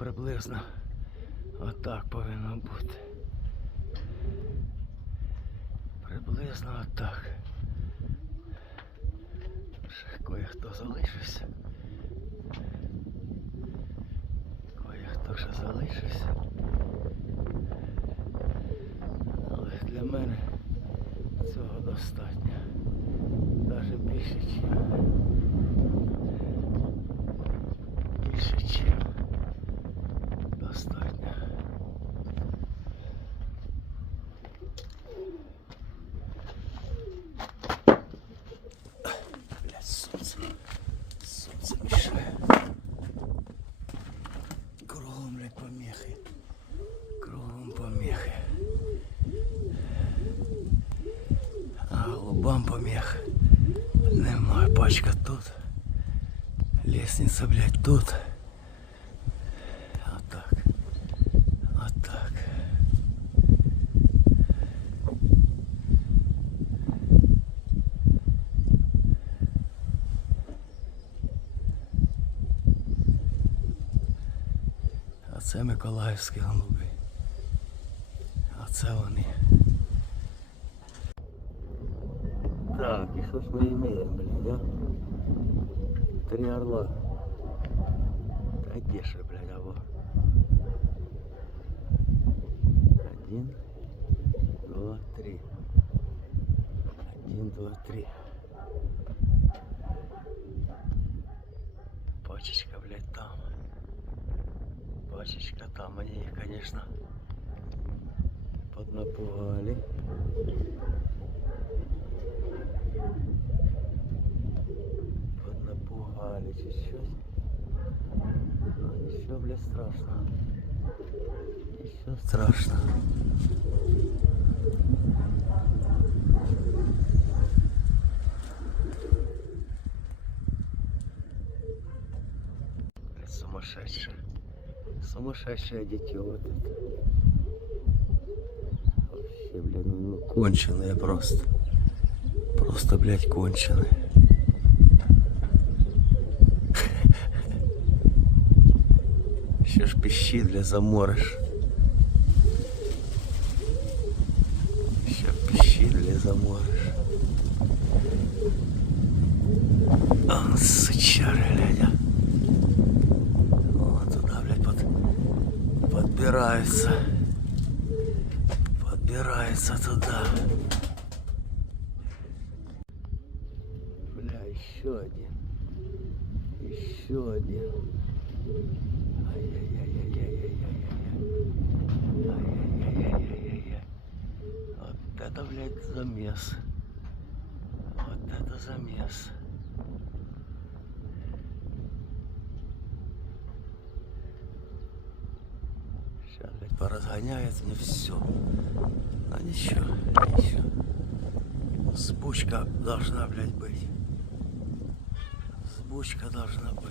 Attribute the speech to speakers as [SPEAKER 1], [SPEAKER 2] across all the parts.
[SPEAKER 1] приблизно отак повинно бути. Приблизно отак. Ще кое-хто залишився. Кое-хто ще залишився. Але для мене цього достатньо. Навіть більше, помех. Нема пачка тут. Лестница, блядь, тут. Вот так. Вот так. А це Миколаївські голуби. А це вони. Так, и что ж мы имеем, блядь, а? Три орла. Да где же, блядь, вот? Один, два, три. Один, два, три. Пачечка, блядь, там. Пачечка там. Они, их, конечно. Поднапугали чуть-чуть. Но еще, блядь, страшно. Еще страшно. Блядь, сумасшедшее. Сумасшедшее дитё вот это. Вообще, блядь, ну, конченые просто. Просто, блядь, конченые. пищи замориш. Сейчас пищи замориш. Он а, Сучары, глядя. Вот туда, блядь, под... подбирается. Подбирается туда. Бля, еще один. Еще один. Это, блядь, замес. Вот это замес. Сейчас, блядь, поразгоняет мне все. А ничего, ничего. Сбучка должна, блядь, быть. Сбучка должна быть.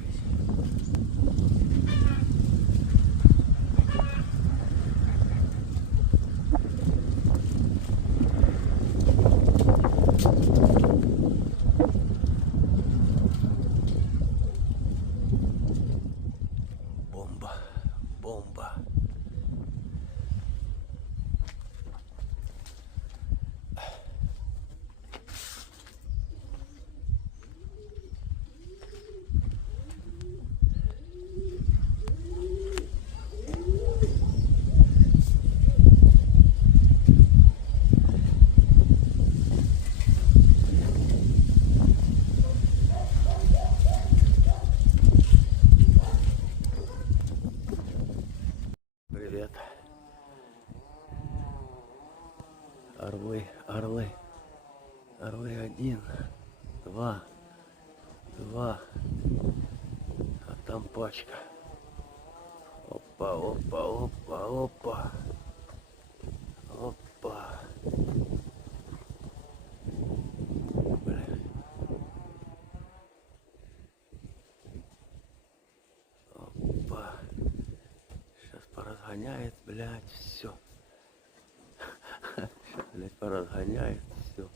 [SPEAKER 1] bomba. Орлы, орлы. Один, два, два. А там пачка. Опа, опа, опа, опа. Опа. Бля. Опа. Сейчас поразгоняет, блядь, все. Блядь, поразгоняет, все.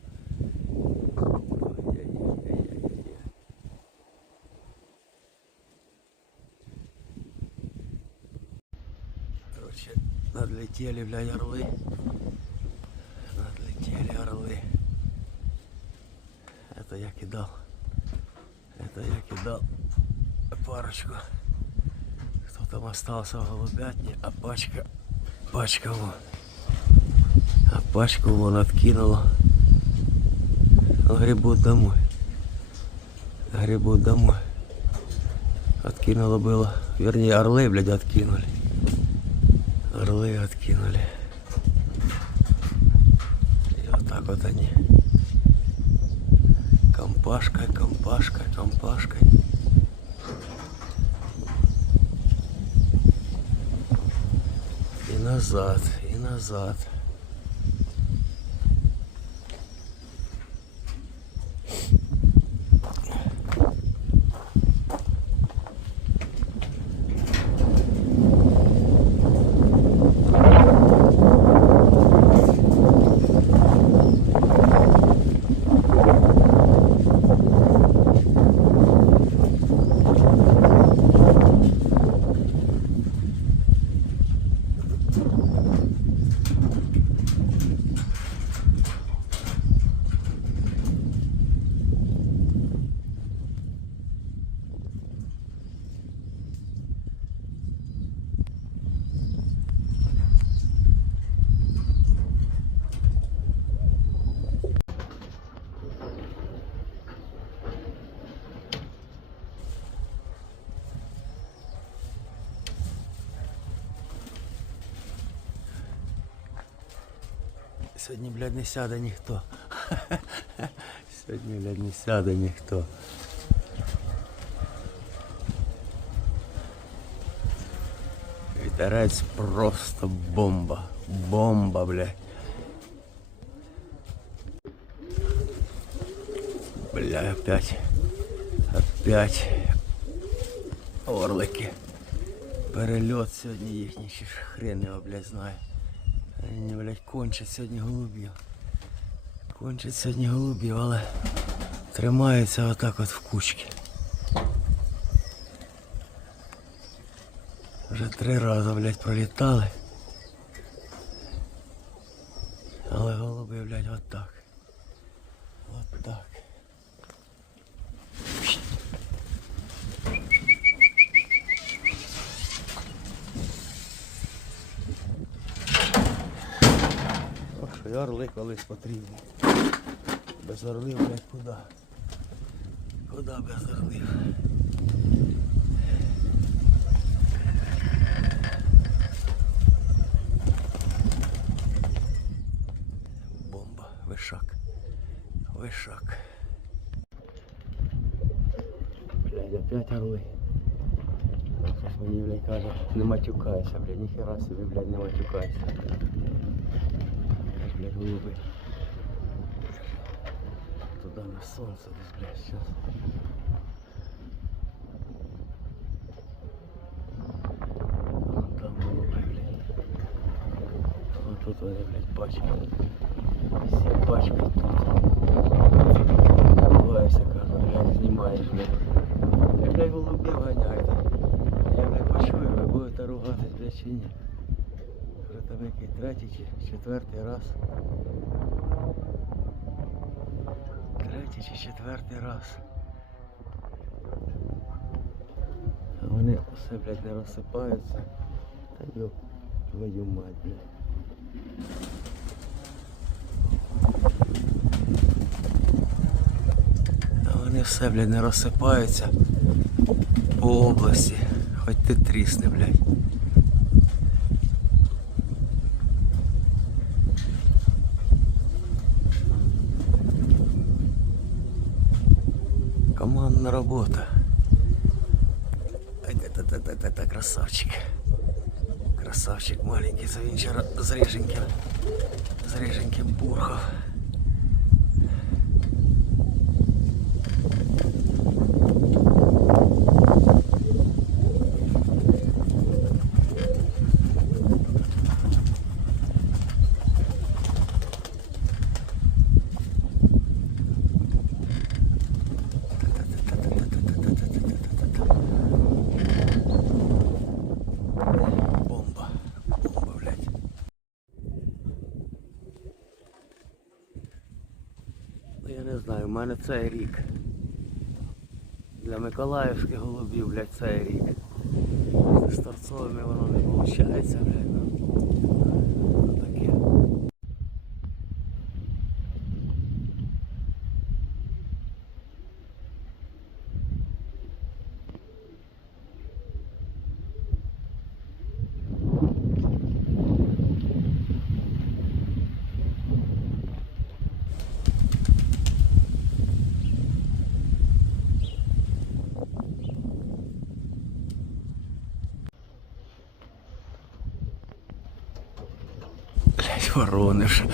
[SPEAKER 1] Надлетели, блядь, орлы. Надлетели орлы. Это я кидал. Это я кидал парочку. Кто там остался в голубятне, а пачка, пачка вон. А пачку вон откинула. Ну, Гребут домой. Гребут домой. Откинуло было. Вернее, орлы, блядь, откинули. Орлы откинули. И вот так вот они. Компашкой, компашкой, компашкой. И назад, и назад. Сьогодні, блядь, не сяде ніхто. Сьогодні, блядь, не сяде ніхто. Вітерець просто бомба. Бомба, блядь. Бля, опять. Опять. Орлики. Перельот сьогодні їхній, чи ж хрен його, блядь, знає. Вони, блядь, кончать сьогодні голубів. Кончать сьогодні голубів, але тримаються отак от в кучки. Вже три рази, блядь, пролітали. Але голуби, блядь. Отак. Й орли колись потрібні. Без орлів, блядь, куди? Куди без орлів? Бомба, вишак. Вишак. Блядь, опять орли. Мені, блядь, каже, не матюкайся, блядь, ніхера собі, блядь, не матюкайся. Аж, блядь, голуби. Туда на солнце, десь, блядь, сейчас. Вон там голуби, блядь. Вот тут вони, блядь, пачкають. Всі пачкають тут. Ховайся, кажу, блядь, знімаєш, блядь. Я, блядь, голубів ганяєте. Я, блядь, почую, ви будете ругатись, блядь, чи ні. Там який третій чи четвертий раз. Третій чи четвертий раз. А вони все, блядь, не розсипаються. Та йоп, твою мать, блядь. Вони все, блядь, не розсипаються по області. Хоч ти трісни, блядь. Гарна робота. Это красавчик. Красавчик маленький, завинчер, зреженьким, зреженьким бурхов. Мене цей рік. Для Миколаївських голубів, блядь, цей рік. З торцовими воно не виходить, блядь. Ну, таке. Блять, ворони. Що,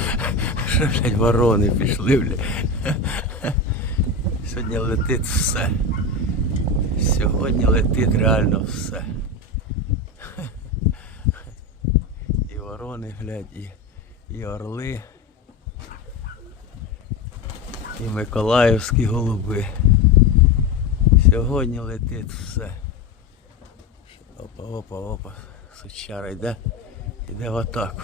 [SPEAKER 1] блядь, ворони пішли, блядь. Сьогодні летить все. Сьогодні летить реально все. І ворони, блядь, і, і орли. І Миколаївські голуби. Сьогодні летить все. Опа, опа, опа. Сучара йде. Іде в атаку.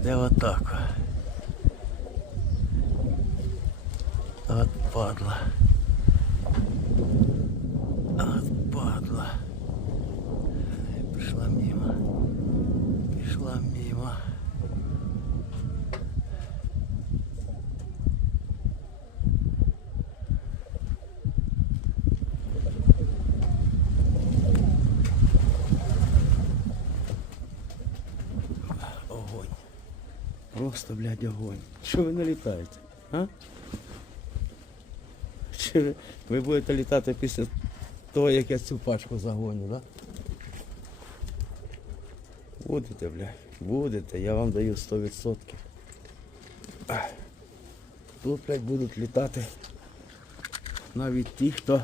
[SPEAKER 1] Іде в атаку. От падла. От падла. Пішла мимо. Пішла мимо. Просто, блядь, огонь. Що ви не літаєте? А? Чи ви будете літати після того, як я цю пачку загоню, да? Будете, блядь, будете, я вам даю 100%. Тут, блядь, будуть літати навіть ті, хто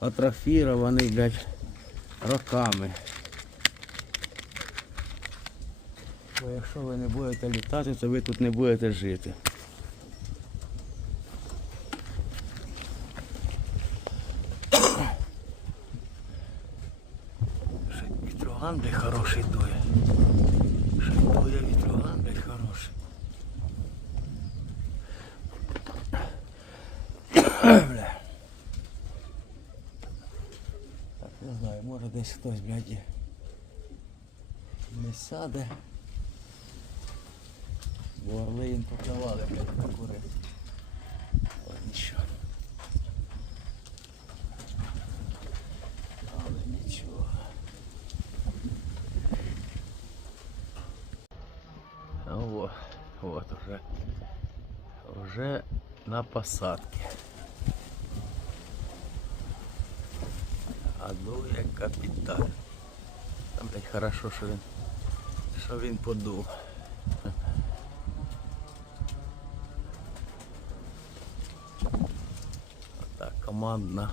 [SPEAKER 1] атрофірований, блядь, роками. Бо якщо ви не будете літати, то ви тут не будете жити. Вітроган, блядь, хороший дує. Дує вітроган, блядь, хороший. Так, не знаю, може десь хтось, блядь, не сяде. Орли їм продавали, блядь, на кури. Але нічого. Але нічого. О, от уже. Уже на посадке. А дує капітан. Там, блядь, хорошо, що він, що він подув. Так, командна.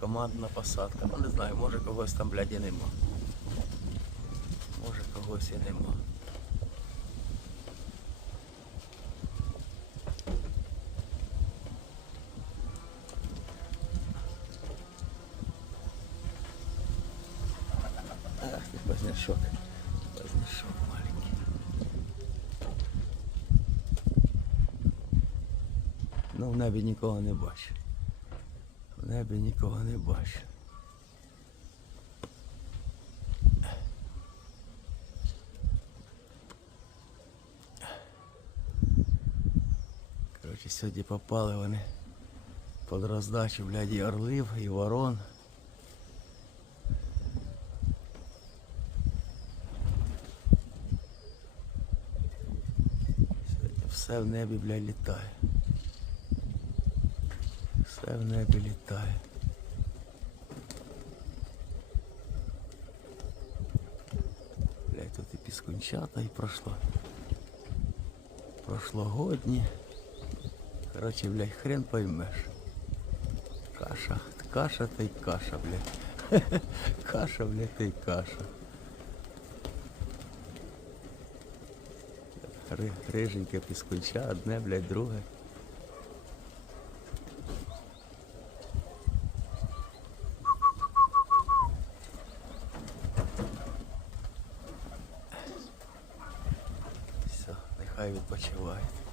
[SPEAKER 1] Командна посадка. Ну не знаю, може когось там, блядь, і нема. Може когось і нема. Ах, ти маленький. Ну, в небі нікого не бачу. Небі нікого не бачу. Коротше, сьогодні попали вони під роздачу, блядь, і орлів, і ворон. Сьогодні все в небі, блядь, літає. Все в небі літає. Блядь, тут і піскунчата і пройшло. Прошлогодні. Короче, блядь, хрен поймеш. Каша. Каша та й каша, блядь. Каша, блядь, та й каша. Ри- Риженьке піскунча, одне, блядь, друге. what you're worth.